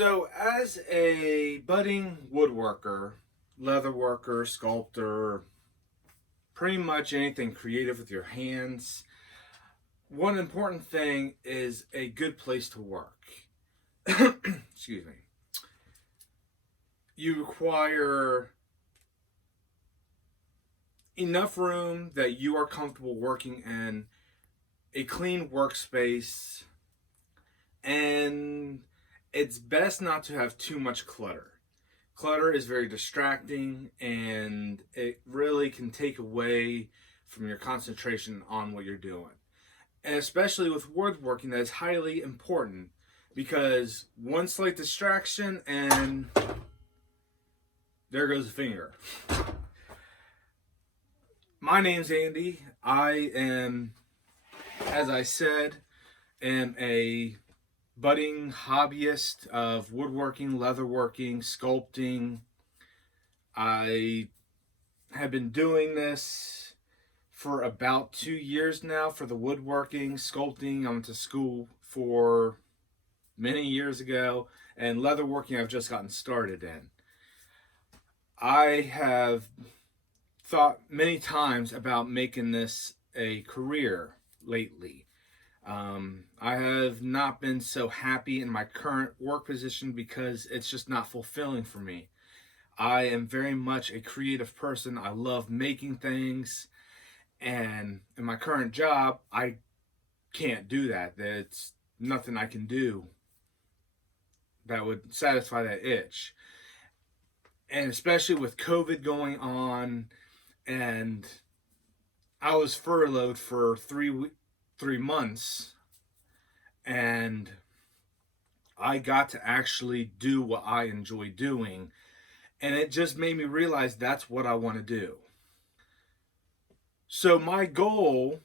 So, as a budding woodworker, leatherworker, sculptor, pretty much anything creative with your hands, one important thing is a good place to work. Excuse me. You require enough room that you are comfortable working in, a clean workspace, and it's best not to have too much clutter. Clutter is very distracting and it really can take away from your concentration on what you're doing. And especially with woodworking, that is highly important because one slight distraction and there goes a finger. My name's Andy. I am, as I said, am a budding hobbyist of woodworking, leatherworking, sculpting. I have been doing this for about 2 years now for the woodworking, sculpting. I went to school for many years ago, and leatherworking I've just gotten started in. I have thought many times about making this a career lately. I have not been so happy in my current work position because it's just not fulfilling for me. I am very much a creative person. I love making things, and in my current job, I can't do that. There's nothing I can do that would satisfy that itch. And especially with COVID going on, and I was furloughed for 3 months, and I got to actually do what I enjoy doing, and it just made me realize that's what I want to do. So my goal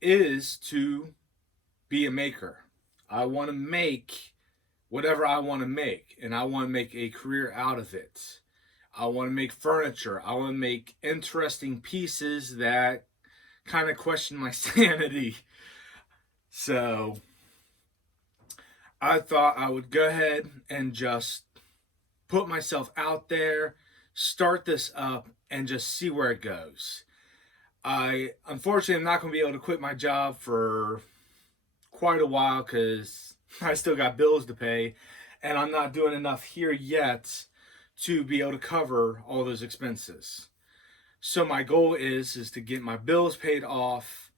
is to be a maker. I want to make whatever I want to make, and I want to make a career out of it. I want to make furniture. I want to make interesting pieces that kind of question my sanity. So I thought I would go ahead and just put myself out there, start this up, and just see where it goes. I unfortunately am not going to be able to quit my job for quite a while because I still got bills to pay, and I'm not doing enough here yet to be able to cover all those expenses. So my goal is to get my bills paid off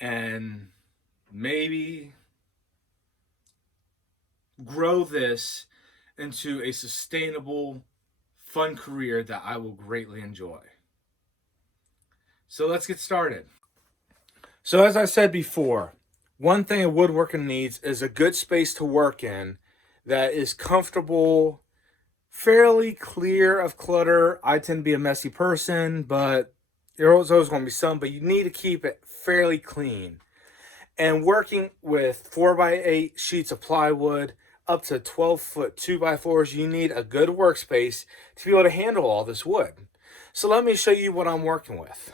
and maybe grow this into a sustainable, fun career that I will greatly enjoy. So let's get started. So as I said before, one thing a woodworking needs is a good space to work in that is comfortable, fairly clear of clutter. I tend to be a messy person, but there's always going to be some, but you need to keep it fairly clean. And working with 4x8 sheets of plywood up to 12-foot 2x4s, you need a good workspace to be able to handle all this wood. So let me show you what I'm working with.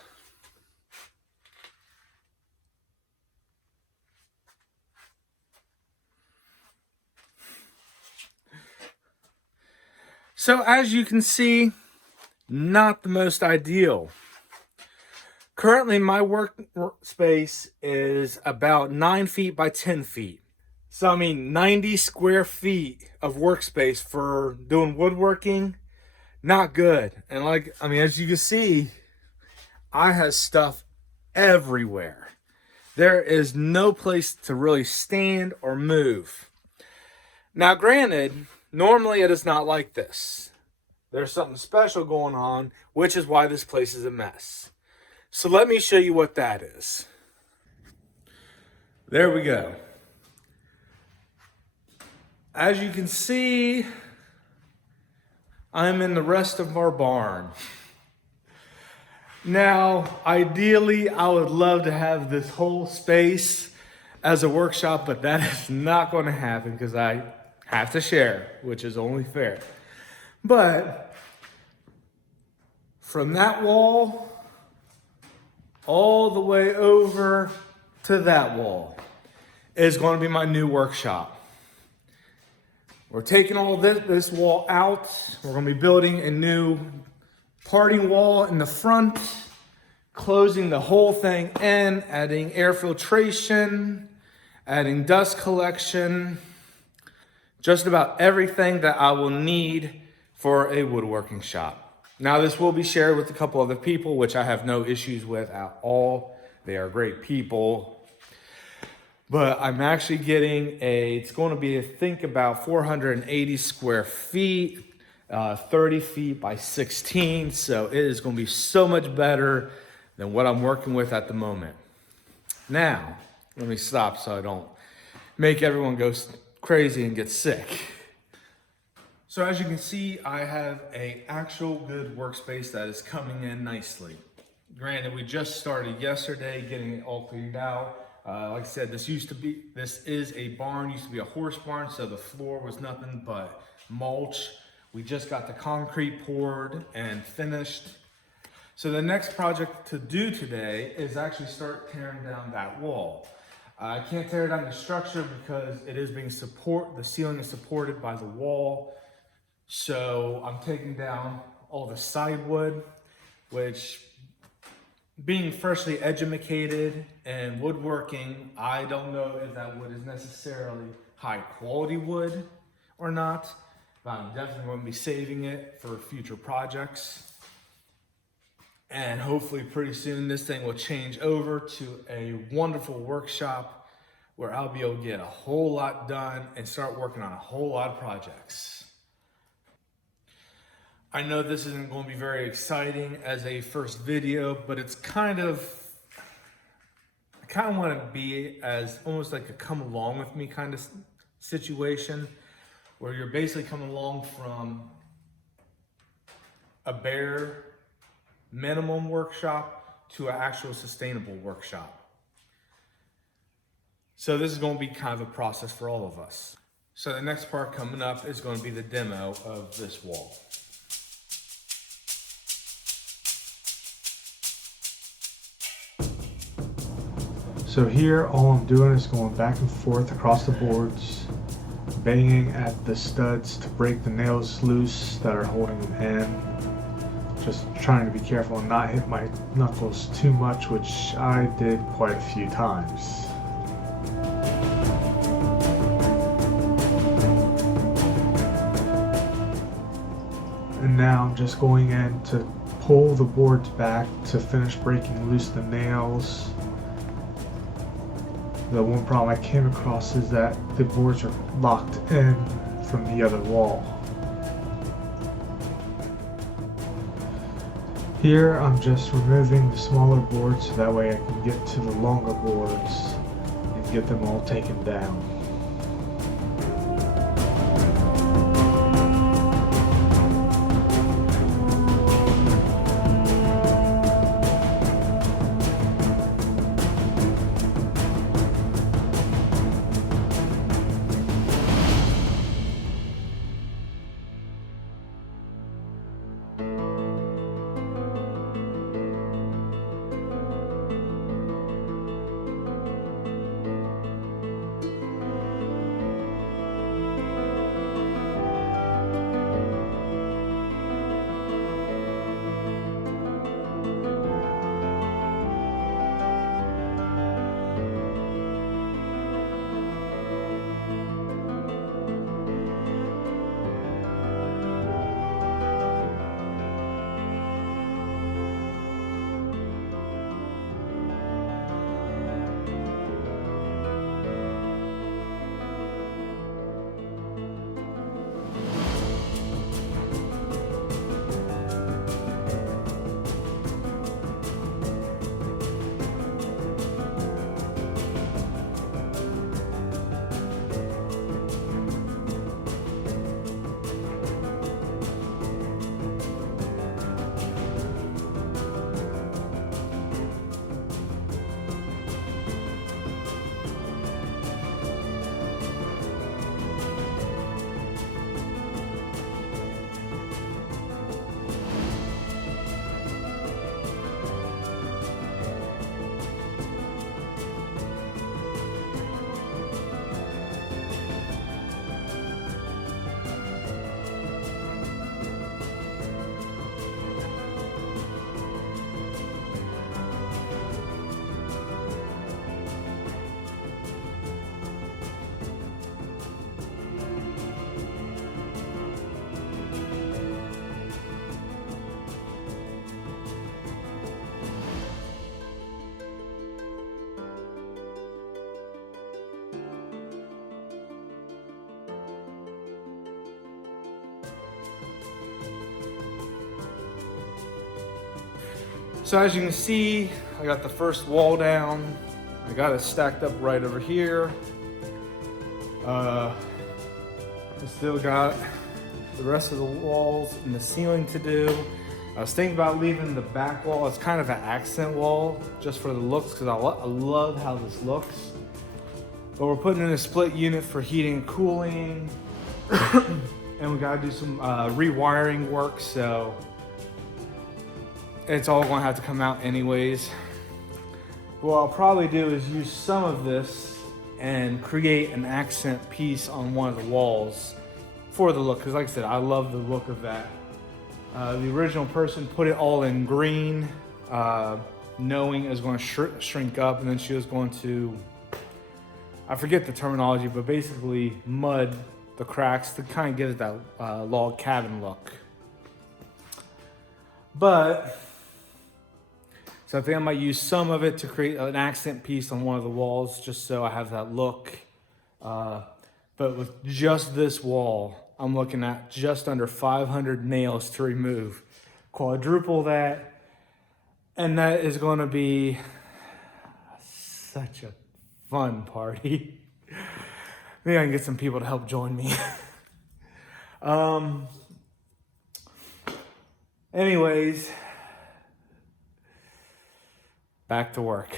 So as you can see, not the most ideal. Currently, my workspace is about 9 feet by 10 feet. So, 90 square feet of workspace for doing woodworking, not good. And as you can see, I have stuff everywhere. There is no place to really stand or move. Now, granted, normally it is not like this. There's something special going on, which is why this place is a mess. So let me show you what that is. There we go. As you can see, I'm in the rest of our barn. Now, ideally, I would love to have this whole space as a workshop, but that is not going to happen because I have to share, which is only fair. But from that wall all the way over to that wall is going to be my new workshop. We're taking all this wall out. We're gonna be building a new parting wall in the front, closing the whole thing in, adding air filtration, adding dust collection, just about everything that I will need for a woodworking shop. Now, this will be shared with a couple other people, which I have no issues with at all. They are great people. But I'm actually getting it's going to be, I think, about 480 square feet, 30 feet by 16. So it is going to be so much better than what I'm working with at the moment. Now, let me stop so I don't make everyone go crazy and get sick. So as you can see, I have an actual good workspace that is coming in nicely. Granted, we just started yesterday getting it all cleaned out. Like I said, this is a barn, used to be a horse barn, so the floor was nothing but mulch. We just got the concrete poured and finished. So the next project to do today is actually start tearing down that wall. I can't tear down the structure because it is being the ceiling is supported by the wall. So I'm taking down all the side wood, which, being freshly educated in woodworking, I don't know if that wood is necessarily high quality wood or not, but I'm definitely going to be saving it for future projects. And hopefully pretty soon this thing will change over to a wonderful workshop where I'll be able to get a whole lot done and start working on a whole lot of projects. I know this isn't going to be very exciting as a first video, but it's I kind of want to be as almost like a come along with me kind of situation, where you're basically coming along from a bare minimum workshop to an actual sustainable workshop. So this is going to be kind of a process for all of us. So the next part coming up is going to be the demo of this wall. So here all I'm doing is going back and forth across the boards, banging at the studs to break the nails loose that are holding them in. Just trying to be careful and not hit my knuckles too much, which I did quite a few times. And now I'm just going in to pull the boards back to finish breaking loose the nails. The one problem I came across is that the boards are locked in from the other wall. Here I'm just removing the smaller boards so that way I can get to the longer boards and get them all taken down. So as you can see, I got the first wall down. I got it stacked up right over here. I still got the rest of the walls and the ceiling to do. I was thinking about leaving the back wall as kind of an accent wall just for the looks, because I love how this looks. But we're putting in a split unit for heating and cooling. And we gotta do some rewiring work, so it's all gonna have to come out anyways. What I'll probably do is use some of this and create an accent piece on one of the walls for the look, because like I said, I love the look of that. The original person put it all in green, knowing it was going to shrink up, and then she was going to, I forget the terminology, but basically mud the cracks to kind of give it that log cabin look. But so I think I might use some of it to create an accent piece on one of the walls, just so I have that look. But with just this wall, I'm looking at just under 500 nails to remove. Quadruple that, and that is going to be such a fun party. Maybe I can get some people to help join me. Anyways, back to work.